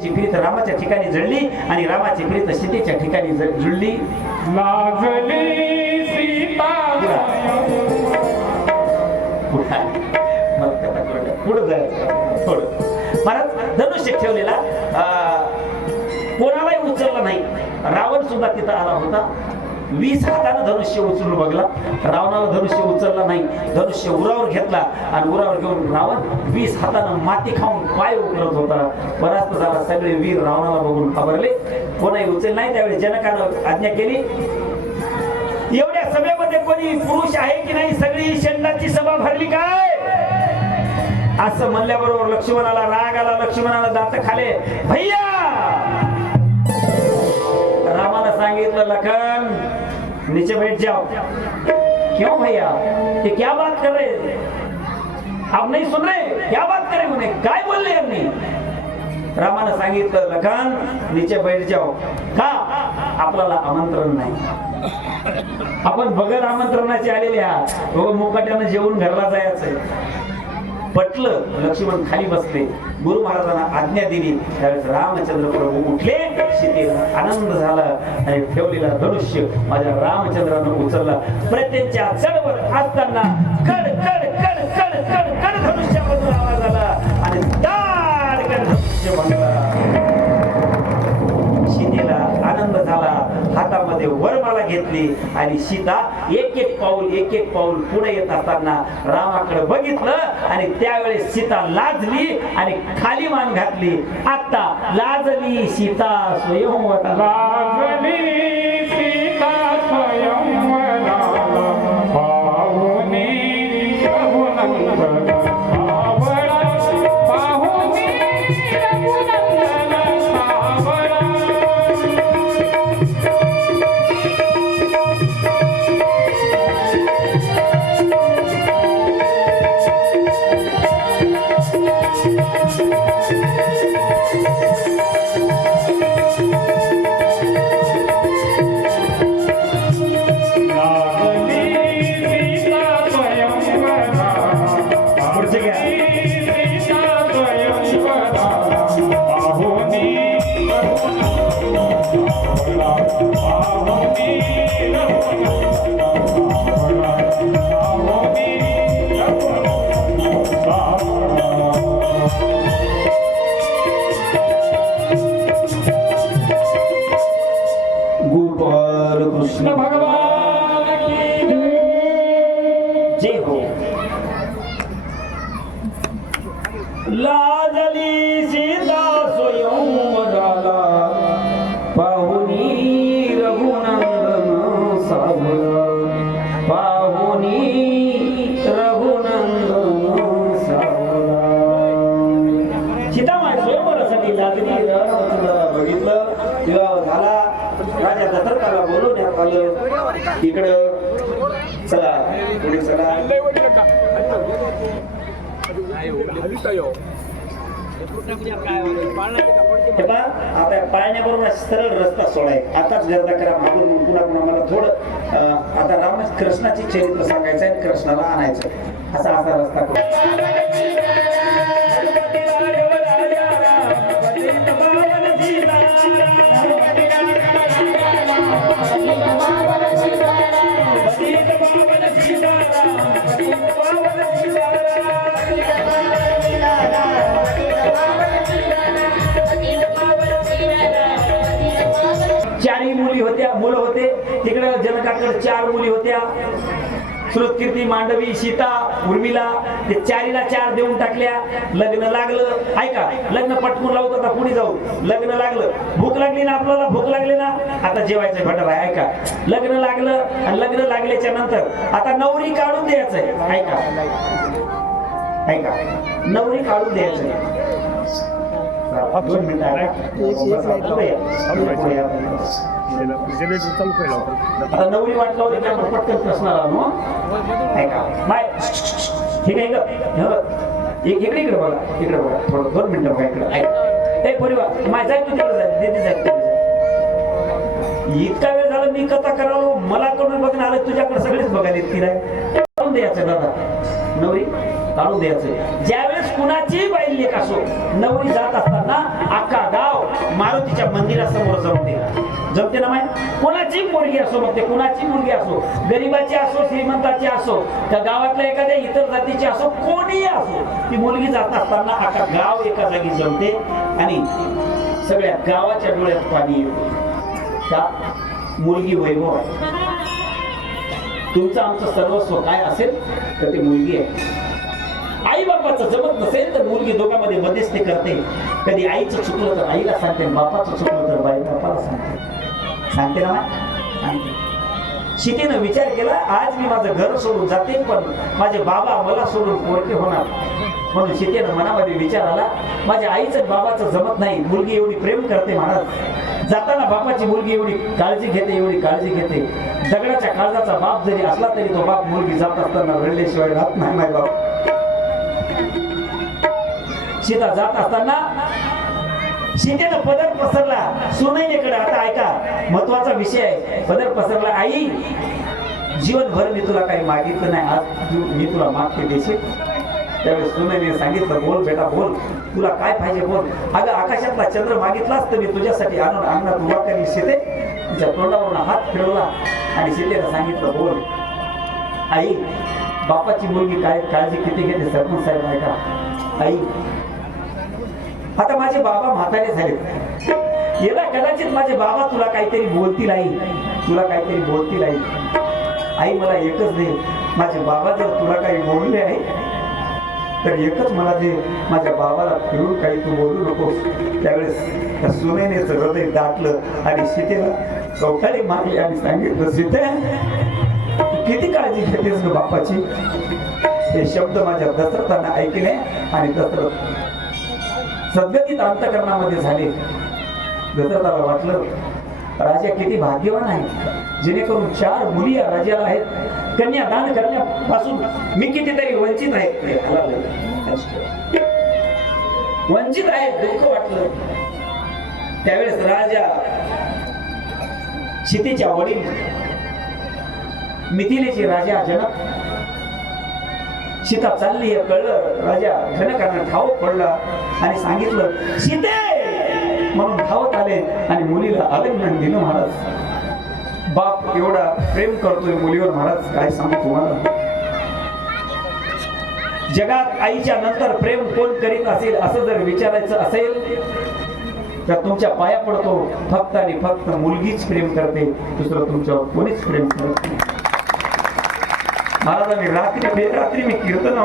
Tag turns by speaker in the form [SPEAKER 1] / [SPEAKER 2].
[SPEAKER 1] सीतेची प्रीत रामाच्या ठिकाणी जळली आणि रामाची प्रीत सीतेच्या ठिकाणी जुळली.
[SPEAKER 2] लाजली सीता.
[SPEAKER 1] पुढे जायचं. थोडं. महाराज धनुष्य ठेवलेला अं, कोणालाही उचलला नाही. रावण सुद्धा तिथं आला होता. वीस हातानं धनुष्य उचलून बघला. रावणाला धनुष्य उचलला नाही. धनुष्य उरावर घेतला आणि उरावर घेऊन रावण वीस हातानं माती खाऊन पाय उकलत होता. परास्त झाला. सगळे वीर रावणाला बघून खबरले कोणाही उचल नाही. त्यावेळी जनकानं आज्ञा केली. एवढ्या सभेमध्ये कोणी पुरुष आहे की नाही? सगळी शेंडाची सभा भरली काय? असं म्हणल्याबरोबर लक्ष्मणाला राग आला. लक्ष्मणाला दात खाले. भैया! रामाला सांगितलं लखन नीचे बैठ जाओ क्यों भैया? ये क्या बात कर रहे? आप नहीं सुन रहे? क्या बात करे म्हणे काय बोलले यांनी? रामानं सांगितलं लखन नीचे बैठ जाओ. का? आपल्याला आमंत्रण नाही. आपण बगर आमंत्रणाचे आलेले आहात. मुकाट्यानं जेवून घरला जायचंय. पटलं लक्ष्मण खाली बसले. गुरु महाराजांना आज्ञा दिली. त्यावेळेस रामचंद्र प्रभू उठले आनंद झाला आणि ठेवलेला धनुष्य माझ्या रामचंद्रानं उचलला. प्रत्येकच्या चढवर असताना कड कड कड कड कड कड धनुष्यामधून आवाज आला आणि दाड कड धनुष्य म्हणला ते वर मला घेतली आणि सीता एक एक पाऊल एक एक पाऊल पुढे येत असताना रामाकडे बघितलं आणि त्यावेळेस सीता लाजली आणि खाली मान घातली. आता लाजली सीता स्वयंवर
[SPEAKER 2] लाजली सीता स्वयंवराला
[SPEAKER 1] Thank you. सीतामाय स्वयंवरासाठी लाजली रामचंद्राला बघितलं. विवाह झाला राजा दशरथाला बोलवण्यात आलं. इकडं चला पुढे चला. आता पाळण्याबरोबर सरळ रस्ता सोडाय आताच गर्दा करा मागून पुन्हा पुन्हा मला थोडं आता राम कृष्णाची चरित्र सांगायचं आहे आणि कृष्णाला आणायचं असा असा रस्ता मुली होत्या मुलं होते. तिकडे जनकाकडे चार मुली होत्या. श्रुतकीर्ती मांडवी सीता उर्मिला ते चारीला चार देऊन टाकल्या. लग्न लागलं. ऐका लग्न पटकून लावत आता पुढे जाऊ. लग्न लागलं. भूक लागली ना आपल्याला? भूक लागली ना? आता जेवायचं भटर आहे ऐका. लग्न लागलं आणि लग्न लागल्याच्या नंतर आता नवरी काढून द्यायचंय. ऐका. ऐका. नवरी काढून द्यायचंय. आता नवरी वाट लावली की आपण पटकन प्रश्नाला आणू? ऐका माय ठीक आहे इकडे इकडे बघा इकडे बघा थोडं दोन मिनिटं बघा इकडे ऐक ए परिवार माय जाय तू तिकडे जाय दीदी जाय. इतका वेळ झाला मी कथा करालो मला करून बघणं आलं तुझ्याकडे सगळेच बघायला येत नाही काढून द्यायचं दादा नवरी काढून द्यायचं ज्यावेळेस कुणाची बाई लेख असो नवरी जात गाव समोर मंदिरासमोर जमते. जमते ना माय कोणाची मुलगी असो मग ते कोणाची मुलगी असो गरीबाची असो श्रीमंताची असो त्या गावातल्या एखाद्या इतर जातीची असो कोणीही असो ती मुलगी जात असताना आता गाव एका जागी जमते आणि सगळ्या गावाच्या डोळ्यात पाणी येते. त्या मुलगी वैभव आहे. तुमचं आमचं सर्वस्व काय असेल तर ती मुलगी आहे. बापाचं जमत नसेल तर मुलगी दोघांमध्ये मध्यस्थी करते. कधी आईचं चुकलं तर आईला सांगते बापाचं चुकलं तर बाई बापाला सांगते. सांगते ना सांगते. शितीनं विचार केला आज मी माझं घर सोडून जाते पण माझे बाबा मला सोडून पोरके होणार. म्हणून शितेनं मनामध्ये विचार आला माझ्या आईचं बाबाचं जमत नाही मुलगी एवढी प्रेम करते महाराज जाताना बापाची मुलगी एवढी काळजी घेते एवढी काळजी घेते. दगडाच्या काळजाचा बाप जरी असला तरी तो बाप मुलगी जात असताना रडल्याशिवाय राहत नाही माय बाप सीता जात असताना सीतेनं पदर पसरला. सुनैनेकडे आता ऐका महत्त्वाचा विषय आहे. पदर पसरला. आई जीवनभर मी तुला काही मागितलं नाही. आज तू मी तुला मागते देशील. त्यावेळेस सुनैने सांगितलं बोल बेटा बोल. तुला काय पाहिजे बोल. अगं आकाशातला चंद्र मागितलाच तर मी तुझ्यासाठी आणून अंगणात उभा करी सीते तिच्या तोंडावरून हात फिरवला आणि सीतेनं सांगितलं बोल. आई बापाची मुलगी काय काळजी किती घेते सरपंच साहेब ऐका. आई आता माझे बाबा म्हातारे झाले. याला कदाचित माझे बाबा तुला काहीतरी बोलतील आई. तुला काहीतरी बोलतील आई. आई मला एकच दे. माझे बाबा जर तुला काही बोलले आहे तर एकच मला दे. माझ्या बाबाला फिरून काही तू बोलू नकोस. त्यावेळेस त्या सुनेनेच हृदय दाटलं आणि सीतेला कवटाळी मारली आणि सांगितलं सीते तू किती काळजी घेतेस बापाची? हे शब्द माझ्या दशरथानं ऐकले आणि दसरथ सद्गतीत अंतकरणामध्ये झाले. दशरथाला वाटलं राजा किती भाग्यवान आहे. जेणेकरून चार मुली या राजाला आहेत. कन्यादान करण्यापासून मी कितीतरी वंचित आहे. वंचित आहे दुःख वाटलं. त्यावेळेस राजा क्षितीच्या वडील मिथिलेचे राजा जनक सीता चालली हे कळलं? राजा जनकानं ठाऊक पडला आणि सांगितलं सीते! म्हणून धावत आले आणि मुलीला आलिंगन दिलं महाराज. बाप एवढा प्रेम करतोय मुलीवर महाराज काय सांगू तुम्हाला? जगात आईच्या नंतर प्रेम कोण करीत असेल असं जर विचारायचं असेल तर तुमच्या पाया पडतो. फक्त आणि फक्त मुलगीच प्रेम करते दुसरं तुमच्यावर कोणीच प्रेम करत नाही. महाराजांनी रात्री रात्री मी कीर्तन